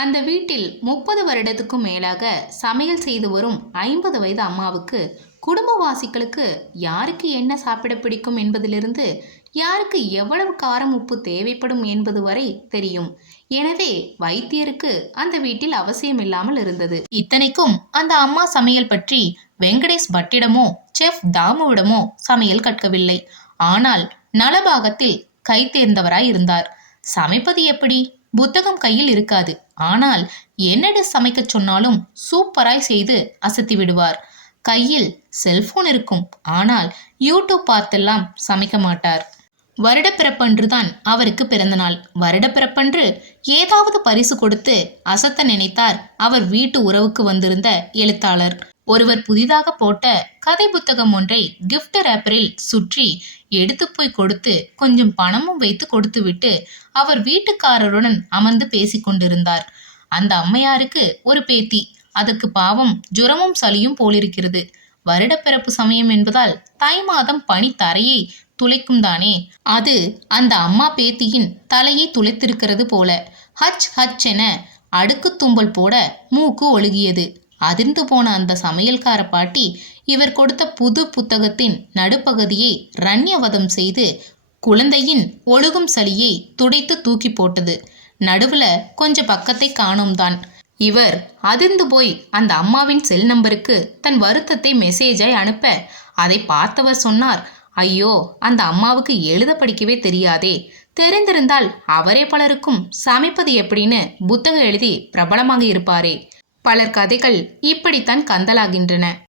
அந்த வீட்டில் 30 வருடத்துக்கும் மேலாக சமையல் செய்து வரும் 50 வயது அம்மாவுக்கு குடும்பவாசிகளுக்கு யாருக்கு என்ன சாப்பிட பிடிக்கும் என்பதிலிருந்து யாருக்கு எவ்வளவு காரம் உப்பு தேவைப்படும் என்பது வரை தெரியும். எனவே வைத்தியருக்கு அந்த வீட்டில் அவசியமில்லாமல் இருந்தது. இத்தனைக்கும் அந்த அம்மா சமையல் பற்றி வெங்கடேஷ் பட்டிடமோ செஃப் தாமுவிடமோ சமையல் கற்கவில்லை. ஆனால் நலபாகத்தில் கை தேர்ந்தவராய் இருந்தார். சமைப்பது எப்படி? புத்தகம் கையில் இருக்காது. ஆனால் என்னென்ன சமைக்க சொன்னாலும் சூப்பராய் செய்து அசத்தி விடுவார். கையில் செல்போன் இருக்கும். ஆனால் யூடியூப் பார்த்தெல்லாம் சமைக்க மாட்டார். வருடப்பிறப்பன்றுதான் அவருக்கு பிறந்தநாள். வருடப்பிறப்பன்று ஏதாவது பரிசு கொடுத்து அசத்த நினைத்தார் அவர் வீட்டு உறவுக்கு வந்திருந்த எழுத்தாளர் ஒருவர். புதிதாக போட்ட கதை புத்தகம் ஒன்றை கிஃப்ட் ரேப்பரில் சுற்றி எடுத்து போய் கொடுத்து கொஞ்சம் பணமும் வைத்து கொடுத்துவிட்டு அவர் வீட்டுக்காரருடன் அமர்ந்து பேசிக் கொண்டிருந்தார். அந்த அம்மையாருக்கு ஒரு பேத்தி. அதற்கு பாவம் ஜுரமும் சளியும் போலிருக்கிறது. வருடப்பிறப்பு சமயம் என்பதால் தை மாதம் பனி தரையை துளைக்கும் தானே. அது அந்த அம்மா பேத்தியின் தலையை துளைத்திருக்கிறது போல. ஹச் ஹச் என அடுக்கு தும்பல் போட மூக்கு ஒழுகியது. அதிர்ந்து போன அந்த சமையல்கார பாட்டி இவர் கொடுத்த புது புத்தகத்தின் நடுப்பகுதியை ரண்யவதம் செய்து குழந்தையின் ஒழுகும் சளியை துடைத்து தூக்கி போட்டது. நடுவுல கொஞ்சம் பக்கத்தை காணோம் தான். இவர் அதிர்ந்து போய் அந்த அம்மாவின் செல் நம்பருக்கு தன் வருத்தத்தை மெசேஜாய் அனுப்ப அதை பார்த்தவர் சொன்னார், ஐயோ, அந்த அம்மாவுக்கு எழுத படிக்கவே தெரியாதே. தெரிந்திருந்தால் அவரே பலருக்கும் சமைப்பது எப்படின்னு புத்தகம் எழுதி பிரபலமாக இருப்பாரே. பலர் கதைகள் இப்படித்தான் கந்தலாகின்றன.